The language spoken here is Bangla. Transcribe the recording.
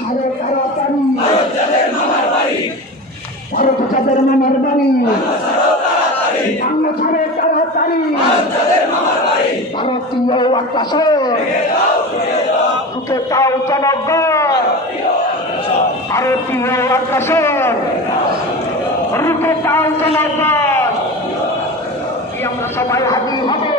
আরো তাড়াতাড়ি ভারত যাদের মামার বাড়ি বাংলা ছাড়ে তাড়াতাড়ি ভারতীয় আকাশে ঢুকে তাও জনগণ ভারতীয় আকাশে রুখে তাও জনগণ আমরা সবাই হাজির হব